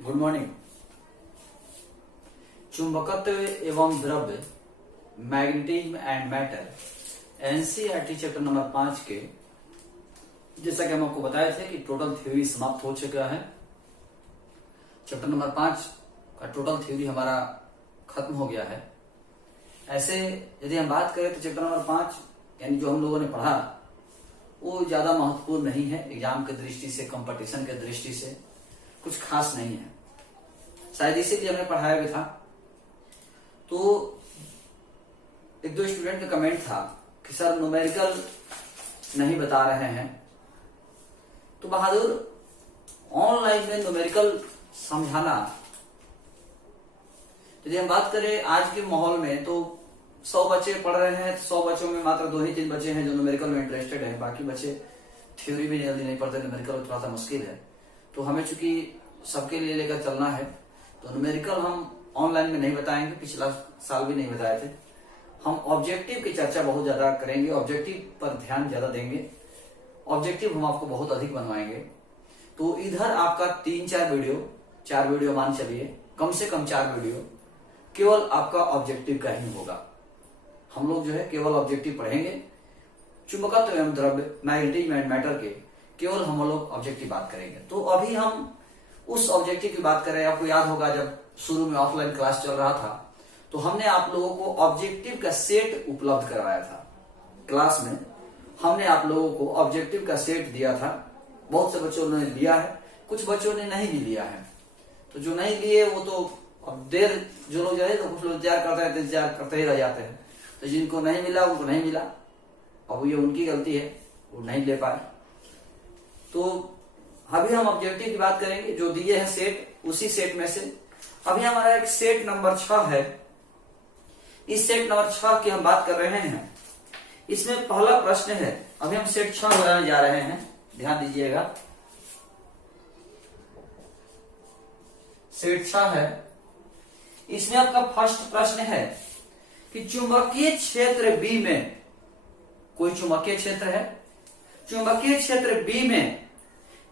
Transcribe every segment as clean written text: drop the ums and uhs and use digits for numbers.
Good morning. चुंबकत्व एवं द्रव्य, magnetism and matter, NCERT chapter number 5 के, जैसा कि हम आपको बताए थे कि टोटल थ्योरी समाप्त हो चुका है। चैप्टर नंबर 5 का टोटल थ्योरी हमारा खत्म हो गया है। ऐसे यदि हम बात करें तो चैप्टर नंबर 5 यानी जो हम लोगों ने पढ़ा वो ज्यादा महत्वपूर्ण नहीं है। एग्जाम की दृष्टि से, कंपटीशन की दृष्टि से कुछ खास नहीं है। शायद इसीलिए हमने पढ़ाया भी था। तो एक दो स्टूडेंट का कमेंट था कि सर न्यूमेरिकल नहीं बता रहे हैं। तो बहादुर, ऑनलाइन में न्यूमेरिकल समझाना, यदि हम बात करें आज के माहौल में तो 100 बच्चे पढ़ रहे हैं तो 100 बच्चों में मात्र 2 ही 3 बच्चे हैं जो न्यूमेरिकल में इंटरेस्टेड है। बाकी बच्चे थ्योरी भी जल्दी नहीं पढ़ते, न्यूमेरिकल थोड़ा सा मुश्किल है। तो हमें चूंकि सबके लिए लेकर चलना है तो न्यूमेरिकल हम ऑनलाइन में नहीं बताएंगे, पिछला साल भी नहीं बताए थे। हम ऑब्जेक्टिव की चर्चा बहुत ज्यादा करेंगे, ऑब्जेक्टिव पर ध्यान ज्यादा देंगे। ऑब्जेक्टिव हम आपको बहुत अधिक बनवाएंगे। तो इधर आपका 4 वीडियो मान चलिए, कम से कम 4 वीडियो केवल आपका ऑब्जेक्टिव का ही होगा। हम लोग जो है केवल ऑब्जेक्टिव पढ़ेंगे। चुंबकत्व एवं द्रव्य, मैग्नेटिज्म एंड मैटर के केवल हम लोग ऑब्जेक्टिव बात करेंगे। तो अभी हम उस ऑब्जेक्टिव की बात करें। आपको याद होगा जब शुरू में ऑफलाइन क्लास चल रहा था तो हमने आप लोगों को ऑब्जेक्टिव का सेट उपलब्ध करवाया था। क्लास में हमने आप लोगों को ऑब्जेक्टिव का सेट दिया था। बहुत से बच्चों ने लिया है, कुछ बच्चों ने नहीं भी लिया है। तो जो नहीं लिए वो तो अब जो लोग जो है तो कुछ लोग इंतजार करते ही रह जाते हैं। तो जिनको नहीं मिला उनको नहीं मिला, अब ये उनकी गलती है, वो नहीं ले पाए। तो अभी हम ऑब्जेक्टिव की बात करेंगे। जो दिए हैं सेट, उसी सेट में से अभी हमारा एक सेट नंबर 6 है। इस सेट नंबर 6 की हम बात कर रहे हैं। इसमें पहला प्रश्न है, अभी हम सेट 6 बनाने जा रहे हैं, ध्यान दीजिएगा। सेट 6 है। इसमें आपका फर्स्ट प्रश्न है कि चुंबकीय क्षेत्र बी में, कोई चुंबकीय क्षेत्र है, चुंबकीय क्षेत्र बी में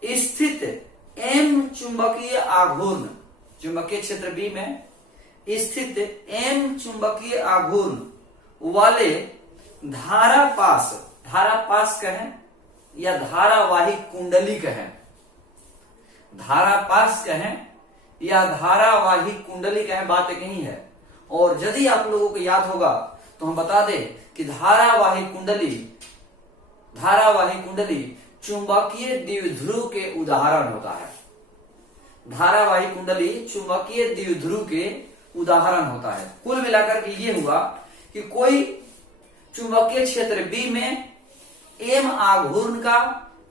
स्थित एम चुंबकीय आघूर्ण, चुंबकीय क्षेत्र बी में स्थित एम चुंबकीय आघूर्ण वाले धारापास कहें या धारावाही कुंडली कहें, धारापास कहें या धारावाही कुंडली कहें, बात एक ही है। और यदि आप लोगों को याद होगा तो हम बता दें कि धारावाही कुंडली चुंबकीय द्विध्रुव के उदाहरण होता है। धारावाही कुंडली चुंबकीय द्विध्रुव के उदाहरण होता है। कुल मिलाकर के ये हुआ कि कोई चुंबकीय क्षेत्र बी में एम आघूर्ण का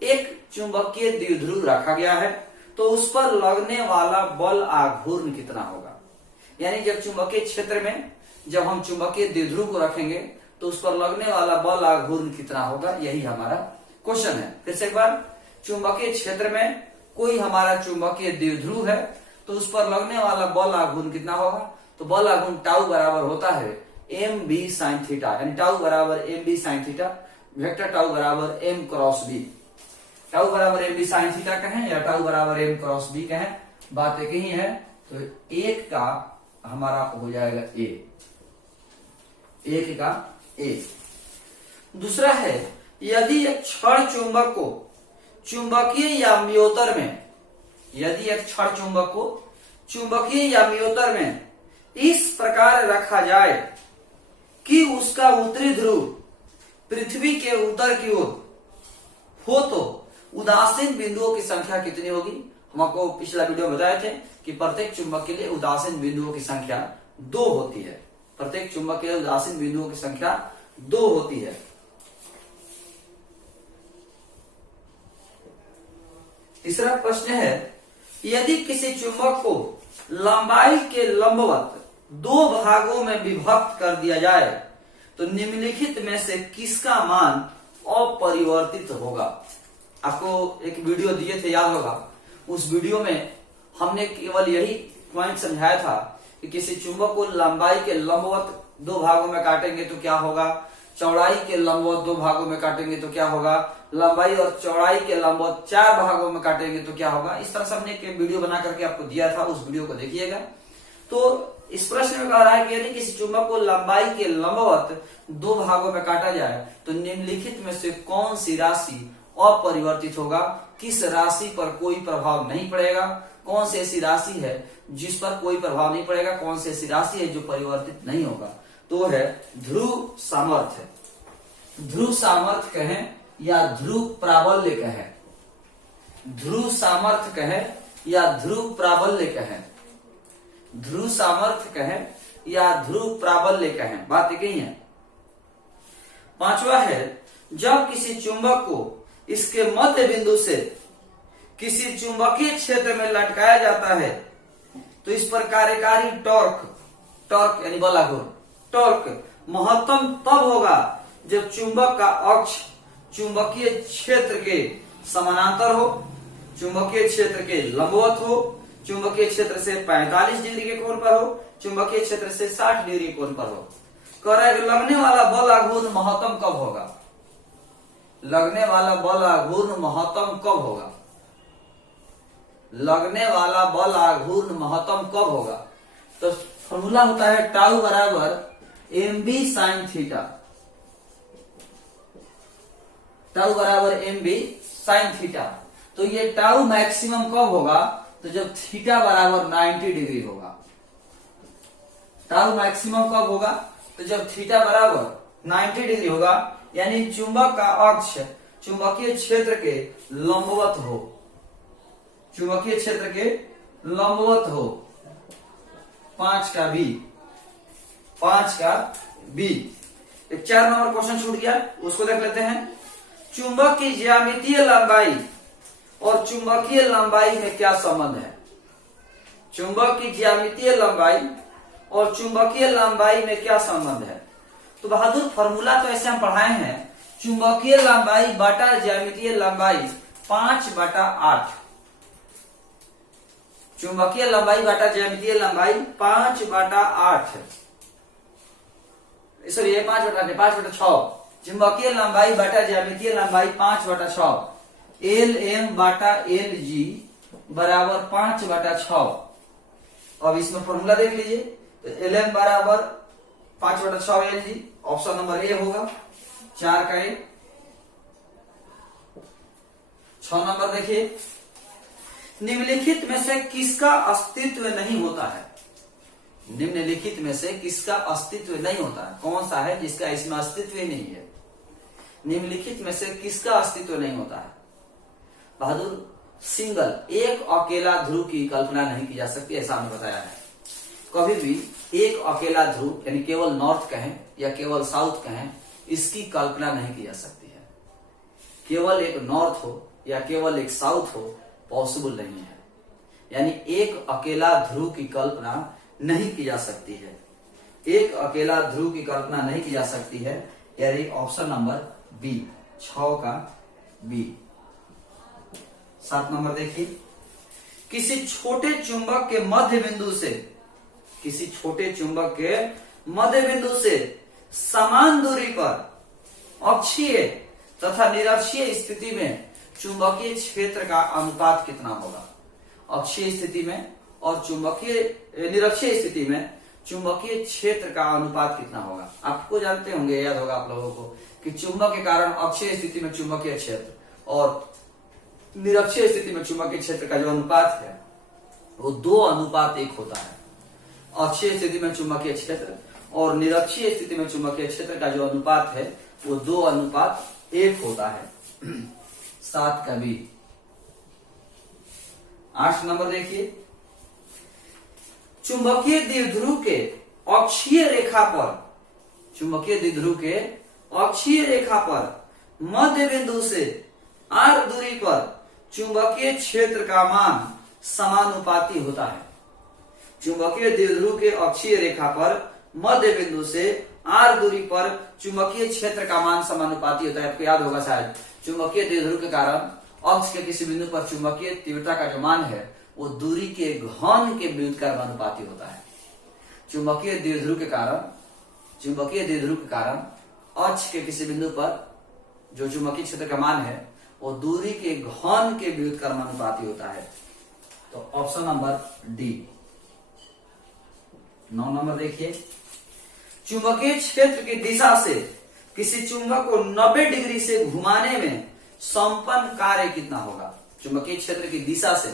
एक चुंबकीय द्विध्रुव रखा गया है, तो उस पर लगने वाला बल आघूर्ण कितना होगा। यानी जब चुंबकीय क्षेत्र में जब हम चुंबकीय द्विध्रुव को रखेंगे तो उस पर लगने वाला बल आघूर्ण कितना होगा, यही हमारा क्वेश्चन है। फिर से एक बार, चुंबकीय क्षेत्र में कोई हमारा चुंबकीय द्विध्रुव है तो उस पर लगने वाला बल आघूर्ण कितना होगा। तो बल आघूर्ण टाउ बराबर होता है एम बी साइन थीटा, यानी टाउ बराबर M B sine theta, vector tau बराबर एम क्रॉस बी। टाउ बराबर एम बी साइन थीटा कहें या टाउ बराबर एम क्रॉस बी कहें, बात एक ही है। तो एक का हमारा हो जाएगा ए, एक का ए। दूसरा है, यदि एक क्षण चुंबक को चुंबकीय या म्योतर में, यदि एक क्षण चुंबक को चुंबकीय या म्योतर में इस प्रकार रखा जाए कि उसका उत्तरी ध्रुव पृथ्वी के उत्तर की ओर हो तो उदासीन बिंदुओं की संख्या कितनी होगी। हम आपको पिछला वीडियो में बताए थे कि प्रत्येक चुंबक के लिए उदासीन बिंदुओं की संख्या 2 होती है। प्रत्येक चुंबक के लिए उदासीन बिंदुओं की संख्या 2 होती है। तीसरा प्रश्न है, यदि किसी चुंबक को लंबाई के लंबवत 2 भागों में विभक्त कर दिया जाए तो निम्नलिखित में से किसका मान अपरिवर्तित होगा। आपको एक वीडियो दिए थे, याद होगा। उस वीडियो में हमने केवल यही पॉइंट समझाया था कि किसी चुंबक को लंबाई के लंबवत 2 भागों में काटेंगे तो क्या होगा, चौड़ाई के लंबवत 2 भागों में काटेंगे तो क्या होगा, लंबाई और चौड़ाई के लंबवत 4 भागों में काटेंगे तो क्या होगा। इस तरह से हमने एक वीडियो बना करके आपको दिया था, उस वीडियो को देखिएगा। तो इस प्रश्न में कह रहा है कि यदि किसी चुंबक को लंबाई के लंबवत 2 भागों में काटा जाए तो निम्नलिखित में से कौन सी राशि अपरिवर्तित होगा, किस राशि पर कोई प्रभाव नहीं पड़ेगा, कौन सी ऐसी राशि है जिस पर कोई प्रभाव नहीं पड़ेगा, कौन सी ऐसी राशि है जो परिवर्तित नहीं होगा। तो है ध्रुव सामर्थ्य। ध्रुव सामर्थ्य कहें या ध्रुव प्राबल्य कहें, ध्रुव सामर्थ्य कहें या ध्रुव प्राबल्य कहें, ध्रुव सामर्थ्य कहें या ध्रुव प्राबल्य कहें, बात एक ही है। 5वां है, जब किसी चुंबक को इसके मध्य बिंदु से किसी चुंबकीय क्षेत्र में लटकाया जाता है तो इस पर कार्यकारी टॉर्क यानी बल आघूर्ण, टॉर्क महत्तम तब होगा जब चुंबक का अक्ष चुंबकीय क्षेत्र के समानांतर हो, चुंबकीय क्षेत्र के लंबवत हो, चुंबकीय क्षेत्र से 45 डिग्री के कोण पर हो, चुंबकीय क्षेत्र से 60 डिग्री कोण पर हो। कह रहा है कि लगने वाला बल आघूर्ण महत्तम कब होगा, लगने वाला बल आघूर्ण महत्तम कब होगा, लगने वाला बल आघूर्ण महत्तम कब होगा। तो फॉर्मूला होता है टाउ बराबर mb sin थीटा, टाउ बराबर mb sin थीटा। तो ये टाउ मैक्सिमम कब होगा, तो जब थीटा बराबर 90 डिग्री होगा। टाउ मैक्सिमम कब होगा, तो जब थीटा बराबर 90 डिग्री होगा, यानी चुंबक का अक्ष चुंबकीय क्षेत्र के लंबवत हो, चुंबकीय क्षेत्र के लंबवत हो। 5 का बी, 5 का बी। एक 4 नंबर क्वेश्चन छूट गया, उसको देख लेते हैं। चुंबक की ज्यामितीय लंबाई और चुंबकीय लंबाई में क्या संबंध है, चुंबक की ज्यामितीय लंबाई और चुंबकीय लंबाई में क्या संबंध है। तो बहादुर फॉर्मूला तो ऐसे हम पढ़ाए हैं, चुंबकीय लंबाई बटा ज्यामितीय लंबाई 5/8, चुंबकीय लंबाई बटा ज्यामितीय लंबाई 5/8, सॉरी ये 5/6, चुंबकीय लंबाई बटा ज्यामितीय लंबाई 5/6, LM बटा LG बराबर 5/6। अब इसमें फॉर्मूला देख लीजिए, तो LM बराबर 5/6 LG, ऑप्शन नंबर ए होगा, 4 का ए। 6 नंबर देखिए, निम्नलिखित में से किसका अस्तित्व नहीं होता है, निम्नलिखित में से किसका अस्तित्व नहीं होता है, कौन सा है जिसका इसमें अस्तित्व ही नहीं है। निम्नलिखित में से किसका अस्तित्व नहीं होता है। बहादुर सिंगल एक अकेला ध्रुव की कल्पना नहीं की जा सकती, ऐसा हमने बताया है। कभी भी एक अकेला ध्रुव यानी केवल नॉर्थ कहें या केवल साउथ कहें, इसकी कल्पना नहीं की जा सकती है। केवल एक नॉर्थ हो या केवल एक साउथ हो पॉसिबल नहीं है, यानी एक अकेला ध्रुव की कल्पना नहीं की जा सकती है, एक अकेला ध्रुव की कल्पना नहीं की जा सकती है, यानी ऑप्शन नंबर बी, 6 का बी। 7 नंबर देखिए, किसी छोटे चुंबक के मध्य बिंदु से, किसी छोटे चुंबक के मध्य बिंदु से समान दूरी पर अक्षीय तथा निरक्षीय स्थिति में चुंबकीय क्षेत्र का अनुपात कितना होगा। अक्षीय स्थिति में और चुंबकीय निरक्षीय स्थिति में चुंबकीय क्षेत्र का अनुपात कितना होगा। आपको जानते होंगे, याद होगा आप लोगों को कि चुंबक के कारण अक्षीय स्थिति में चुंबकीय क्षेत्र और निरक्षीय स्थिति में चुंबकीय क्षेत्र का जो अनुपात है वो 2:1 होता है। अक्षीय स्थिति में चुंबकीय क्षेत्र और निरक्षीय स्थिति में चुंबकीय क्षेत्र का जो अनुपात है वो 2:1 होता है। 7 का बी। 8 नंबर देखिए, चुंबकीय द्विध्रुव के अक्षीय रेखा पर, चुंबकीय द्विध्रुव के अक्षीय रेखा पर मध्य बिंदु से r दूरी पर चुंबकीय क्षेत्र का मान समानुपाती होता है। चुंबकीय द्विध्रुव के अक्षीय रेखा पर मध्य बिंदु से r दूरी पर चुंबकीय क्षेत्र का मान समानुपाती होता है। आपको याद होगा शायद, चुंबकीय द्विध्रुव के कारण अक्ष के किसी बिंदु पर चुंबकीय तीव्रता का जो मान है वो दूरी के घन के व्युत्क्रमानुपाती होता है। चुंबकीय द्विध्रुव के कारण अक्ष के किसी बिंदु पर जो चुंबकीय क्षेत्र का मान है वो दूरी के घन के व्युत्क्रमानुपाती होता है। तो ऑप्शन नंबर डी। 9 नंबर देखिए, चुंबकीय क्षेत्र की दिशा से किसी चुंबक को 90 डिग्री से घुमाने में संपन्न कार्य कितना होगा। चुंबकीय क्षेत्र की दिशा से,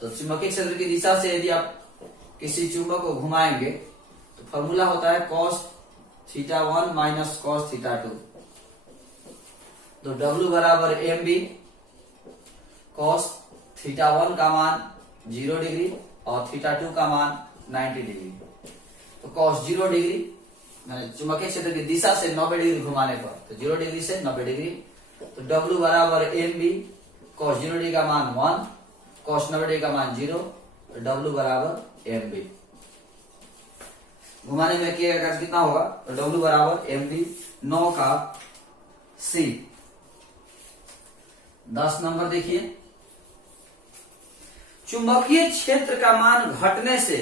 तो चुंबकीय क्षेत्र की दिशा से यदि आप किसी चुंबक को घुमाएंगे तो फॉर्मूला होता है cos θ1 माइनस cos θ2। तो W बराबर mb, cos θ1 का मान 0 डिग्री और θ2 का मान 90 डिग्री। तो cos 0 डिग्री चुंबकीय क्षेत्र की दिशा से 90 डिग्री घुमाने पर, तो 0 डिग्री से 90 डिग्री, तो W बराबर mb, cos 0 डिग्री का मान 1, cos 90 डिग्री का मान 0, तो W बराबर mb। घुमाने में किया कितना होगा, तो W बराबर mb। 9 का C। 10 नंबर देखिए, चुंबकीय क्षेत्र का मान घटने से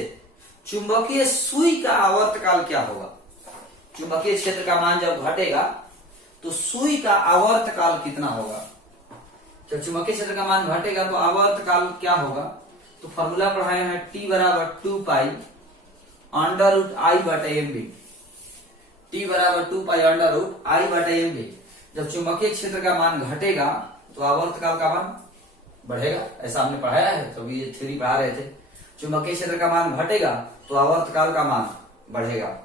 चुंबकीय सुई का आवर्तकाल क्या होगा। चुंबकीय क्षेत्र का मान जब घटेगा तो सुई का आवर्तकाल कितना होगा। जब चुंबकीय क्षेत्र का मान घटेगा तो आवर्तकाल क्या होगा, तो फॉर्मूला पढ़ाए हैं T बराबर 2 पाई अंडर रूट आई बटे एम बी। T बराबर 2 पाई अंडर रूट आई बटे एम बी। जब चुंबकीय क्षेत्र का मान घटेगा तो आवर्तकाल का मान बढ़ेगा, ऐसा हमने पढ़ाया है, तो ये थ्योरी पढ़ा रहे थे। चुंबकीय क्षेत्र का मान घटेगा तो आवर्तकाल का मान बढ़ेगा।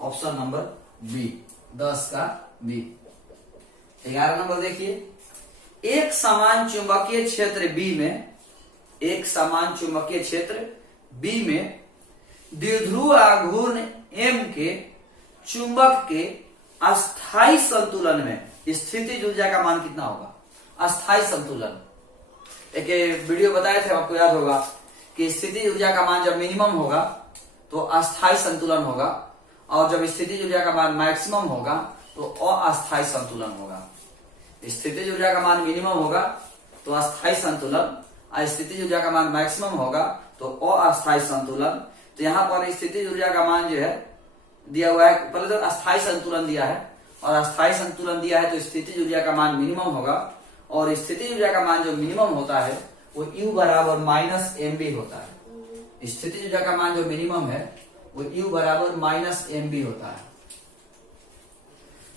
Option number B. 10 का बी। 11 नंबर देखिए, एक समान चुंबकीय क्षेत्र बी में, एक समान चुंबकीय क्षेत्र बी में द्विध्रुव आघूर्ण एम के चुंबक के अस्थायी संतुलन में स्थितिज ऊर्जा का मान कितना होगा। अस्थायी संतुलन, एक वीडियो बताए थे आपको याद होगा कि स्थितिज ऊर्जा का मान जब मिनिमम होगा तो अस्थायी संतुलन होगा, और जब स्थितिज ऊर्जा का मान मैक्सिमम होगा तो अस्थायी संतुलन होगा। स्थितिज ऊर्जा का मान मिनिमम होगा तो अस्थायी संतुलन, और स्थितिज ऊर्जा का मान मैक्सिमम होगा तो अस्थायी संतुलन। तो यहाँ पर स्थितिज ऊर्जा का मान जो है दिया हुआ है, पहले तो अस्थायी संतुलन दिया है, और अस्थायी संतुलन दिया है तो स्थितिज ऊर्जा का मान मिनिमम होगा, और स्थितिज ऊर्जा का मान जो मिनिमम होता है वो U बराबर माइनस एम बी होता है। स्थितिज ऊर्जा का मान जो मिनिमम है वो U बराबर माइनस एम बी होता है।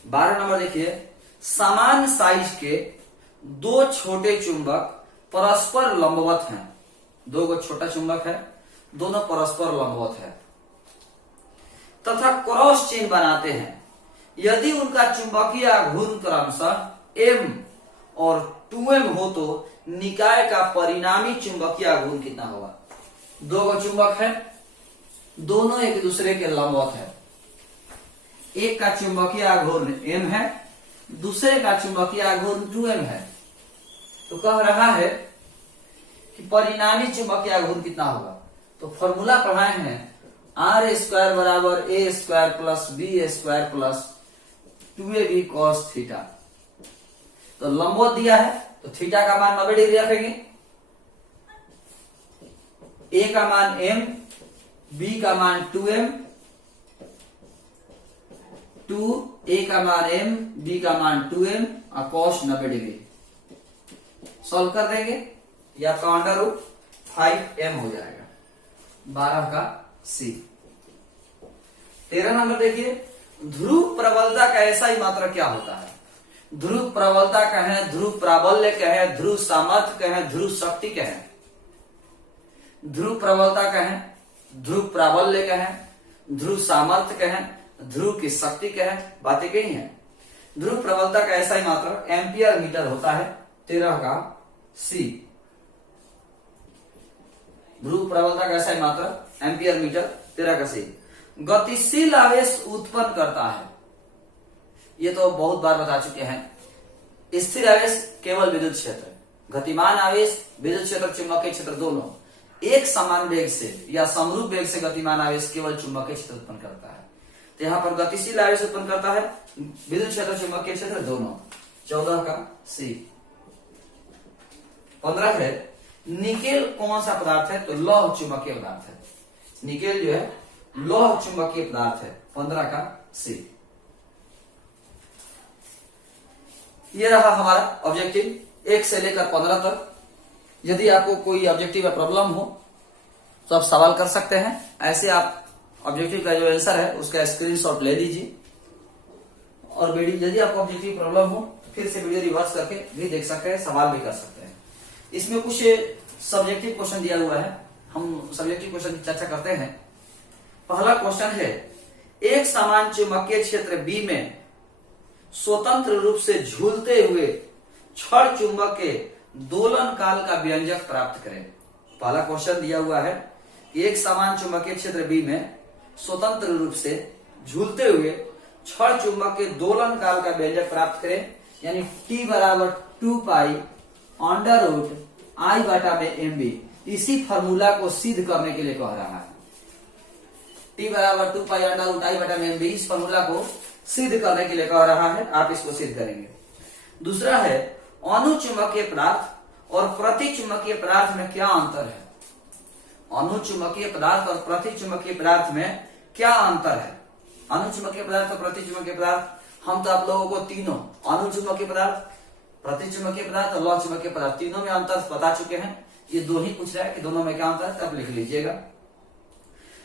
12 नंबर देखिए, समान साइज के दो छोटे चुंबक परस्पर लंबवत हैं। दो गो छोटा चुंबक है, दोनों परस्पर लंबवत है तथा क्रॉस चेन बनाते हैं। यदि उनका चुंबकीय आघूर्ण क्रमशः m और 2m हो तो निकाय का परिणामी चुंबकीय आघूर्ण कितना होगा। दो गो चुंबक है, दोनों एक दूसरे के लंबवत है। एक का चुंबकीय आघूर्ण m है, दूसरे का चुंबकीय आघूर्ण 2m है। तो कह रहा है कि परिणामी चुंबकीय आघूर्ण कितना होगा। तो फॉर्मूला पढ़ाए हैं आर स्क्वायर बराबर A square plus B square plus 2ab cos theta. तो लंबवत दिया है तो थीटा का मान 90 डिग्री रखेंगे, ए का मान m, बी का मान 2m, 2a का मान m, b का मान 2m और cos 90 डिग्री। सॉल्व कर देंगे या तो अंडर रूट 5m हो जाएगा। 12 का सी। 13 नंबर देखिए, ध्रुव प्रबलता का ऐसा ही मात्रा क्या होता है। ध्रुव प्रबलता कहें, ध्रुव प्राबल्य कहें, ध्रुव सामर्थ्य कहें, ध्रुव शक्ति कहें। ध्रुव प्रबलता कहें, ध्रुव प्राबल्य कहें, ध्रुव सामर्थ्य कहें, ध्रुव की शक्ति कहें, बातें कही हैं। ध्रुव प्रबलता का ऐसा ही मात्रा एम्पियर मीटर होता है। 13 का सी। ध्रुव प्रबलता का ऐसा ही मात्रा एम्पियर मीटर। 13 का सी। गतिशील आवेश उत्पन्न करता है, ये तो बहुत बार बता चुके हैं। स्थिर आवेश केवल विद्युत क्षेत्र, गतिमान आवेश विद्युत क्षेत्र चुंबकीय क्षेत्र दोनों एक समान वेग से या समरूप वेग से गतिमान आवेश केवल चुंबकीय क्षेत्र उत्पन्न करता है। तो यहाँ पर गतिशील आवेश उत्पन्न करता है विद्युत क्षेत्र चुंबकीय क्षेत्र दोनों। 14 का सी। 15 है, निकेल कौन सा पदार्थ है। तो लौह चुंबकीय पदार्थ है। निकेल जो है लौह चुंबकीय पदार्थ है। 15 का सी। ये रहा हमारा ऑब्जेक्टिव 1 से लेकर 15 तक। यदि आपको कोई ऑब्जेक्टिव में प्रॉब्लम हो तो आप सवाल कर सकते हैं। ऐसे आप ऑब्जेक्टिव का जो आंसर है उसका स्क्रीनशॉट ले लीजिए, और वीडियो यदि आपको ऑब्जेक्टिव प्रॉब्लम हो तो फिर से वीडियो रिवर्स करके भी देख सकते हैं, सवाल भी कर सकते हैं। इसमें कुछ सब्जेक्टिव क्वेश्चन दिया हुआ है, हम सब्जेक्टिव क्वेश्चन की चर्चा करते हैं। पहला क्वेश्चन है, एक समान चुंबकीय क्षेत्र बी में स्वतंत्र रूप से झूलते हुए छड़ चुंबक के दोलन काल का व्यंजक प्राप्त करें। पहला क्वेश्चन दिया हुआ है कि एक समान चुंबकीय क्षेत्र बी में स्वतंत्र रूप से झूलते हुए छड़ चुंबक के दोलन काल का व्यंजक प्राप्त करें, यानी T बराबर 2 पाई अंडर रूट I बटा में MB। इसी फॉर्मूला को सिद्ध करने के लिए कह रहा है। T बराबर 2 पाई अंडर रूट I बटा में MB, इस फॉर्मूला को सिद्ध करने के लिए कह रहा है। आप इसको सिद्ध करेंगे। दूसरा है, अनुचुंबकीय पदार्थ और प्रतिचुंबकीय पदार्थ में क्या अंतर है। अनुचुंबकीय पदार्थ और प्रतिचुंबकीय पदार्थ में क्या अंतर है। अनुचुंबकीय पदार्थ और प्रतिचुंबकीय पदार्थ, हम तो आप लोगों को तीनों अनुचुंबकीय पदार्थ, प्रतिचुंबकीय पदार्थ और लौह चुंबकीय पदार्थ तीनों में अंतर बता चुके हैं। ये दो ही पूछ रहा है कि दोनों में क्या अंतर है, तब लिख लीजिएगा।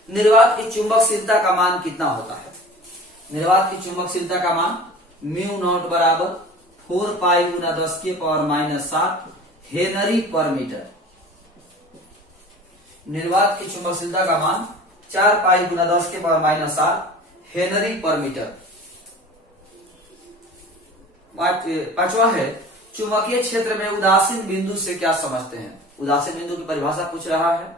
निर्वात की चुंबकशीलता का मान कितना होता है। निर्वात की चुंबकशीलता का मान म्यू नॉट बराबर 4 पाई गुना 10 के पावर -7 हेनरी पर मीटर। निर्वात की चुंबकशीलता का मान 4 पाई गुना 10 के पावर -7 हेनरी पर मीटर। पांचवा है, चुंबकीय क्षेत्र में उदासीन बिंदु से क्या समझते हैं। उदासीन बिंदु की परिभाषा पूछ रहा है।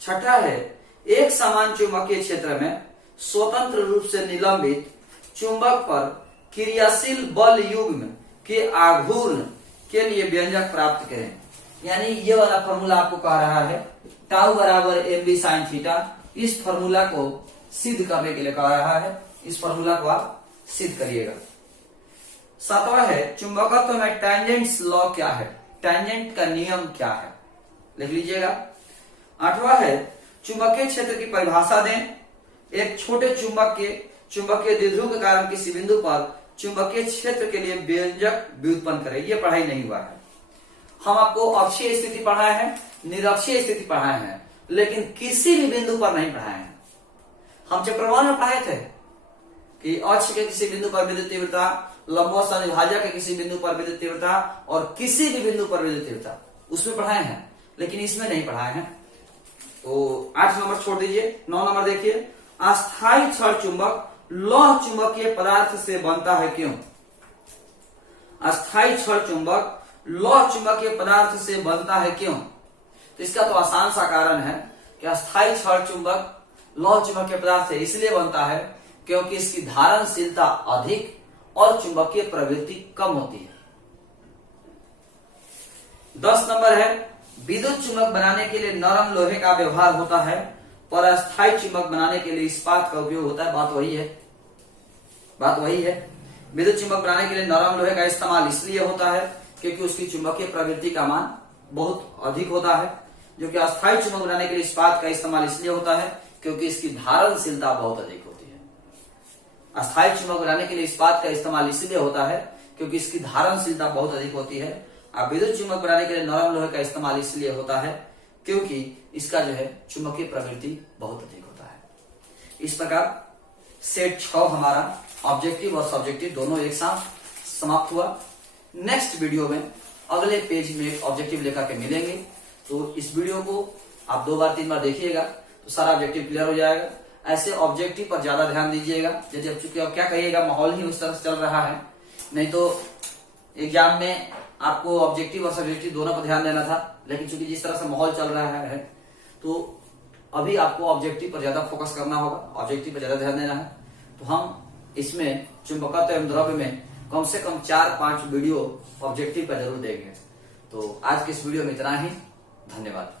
छठा है, एक समान चुंबकीय क्षेत्र में स्वतंत्र रूप से निलंबित चुंबक पर क्रियाशील बल युग्म के आघूर्ण के लिए व्यंजक प्राप्त करें। यानी ये वाला फॉर्मूला आपको कह रहा है टाउ बराबर MB sin थीटा। इस फॉर्मूला को सिद्ध करने के लिए कह रहा है। इस फॉर्मूला को आप सिद्ध करिएगा। सातवां है, चुंबकत्व में टैंजेंट्स लॉ क्या है। टैंजेंट का नियम क्या है, लिख लीजिएगा। आठवां है, चुंबकीय क्षेत्र की परिभाषा दें। एक छोटे चुंबक के चुंबकीय द्विध्रुव के कारण किसी बिंदु पर चुंबकीय क्षेत्र के लिए व्यंजक व्युत्पन्न करें। ये पढ़ाई नहीं हुआ है। हम आपको अक्षीय स्थिति पढ़ाए हैं, निरक्षीय स्थिति पढ़ाए हैं, लेकिन किसी भी बिंदु पर नहीं पढ़ाए हैं। हम चैप्टर 1 में पढ़ाए थे कि अक्ष के किसी बिंदु पर विद्युत तीव्रता, लंबवत समविभाजक के किसी बिंदु पर विद्युत तीव्रता और किसी भी बिंदु पर विद्युत तीव्रता, उसमें पढ़ाए हैं, लेकिन इसमें नहीं पढ़ाए हैं। तो 8 नंबर छोड़ दीजिए। 9 नंबर देखिए, अस्थायी छड़ चुंबक लौह चुंबकीय पदार्थ से बनता है क्यों। अस्थायी छड़ चुंबक लौह चुंबकीय पदार्थ से बनता है क्यों। तो इसका तो आसान सा कारण है कि अस्थायी छड़ चुंबक लौह चुंबकीय पदार्थ से इसलिए बनता है क्योंकि इसकी धारणशीलता अधिक और चुंबकीय प्रवृत्ति कम होती है। 10 नंबर है, विद्युत चुंबक बनाने के लिए नरम लोहे का व्यवहार होता है, पर अस्थायी चुंबक बनाने के लिए इस्पात का उपयोग होता है। बात वही है। विद्युत चुंबक बनाने के लिए नरम लोहे का इस्तेमाल इसलिए होता है क्योंकि उसकी चुंबकीय प्रवृत्ति का मान बहुत अधिक होता है, जो कि अस्थायी चुंबक बनाने के लिए इस्पात का इस्तेमाल इसलिए होता है क्योंकि इसकी धारणशीलता बहुत अधिक होती है। अस्थायी चुंबक बनाने के लिए इस्पात का इस्तेमाल इसलिए होता है क्योंकि इसकी धारणशीलता बहुत अधिक होती है। अब विद्युत चुंबक बनाने के लिए नरम लोहे का इस्तेमाल इसलिए होता है क्योंकि इसका जो है चुंबकीय प्रवृत्ति बहुत अधिक होता है। इस प्रकार सेट 6 हमारा ऑब्जेक्टिव और सब्जेक्टिव दोनों एक साथ समाप्त हुआ। नेक्स्ट वीडियो में अगले पेज में एक ऑब्जेक्टिव लेकर के मिलेंगे। तो इस वीडियो को आप 2 बार 3 बार देखिएगा तो सारा ऑब्जेक्टिव क्लियर हो जाएगा। ऐसे ऑब्जेक्टिव पर ज्यादा ध्यान दीजिएगा। यदि चूंकि अब क्या कहिएगा, माहौल ही उस तरह से चल रहा है, नहीं तो एग्जाम में आपको ऑब्जेक्टिव और सब्जेक्टिव दोनों पर ध्यान देना था, लेकिन चूंकि जिस तरह से माहौल चल रहा है तो अभी आपको ऑब्जेक्टिव पर ज्यादा फोकस करना होगा, ऑब्जेक्टिव पर ज्यादा ध्यान देना है। तो हम इसमें चुंबकत्व एवं द्रव्य में कम से कम 4-5 वीडियो ऑब्जेक्टिव पर जरूर देंगे। तो आज के इस वीडियो में इतना ही। धन्यवाद।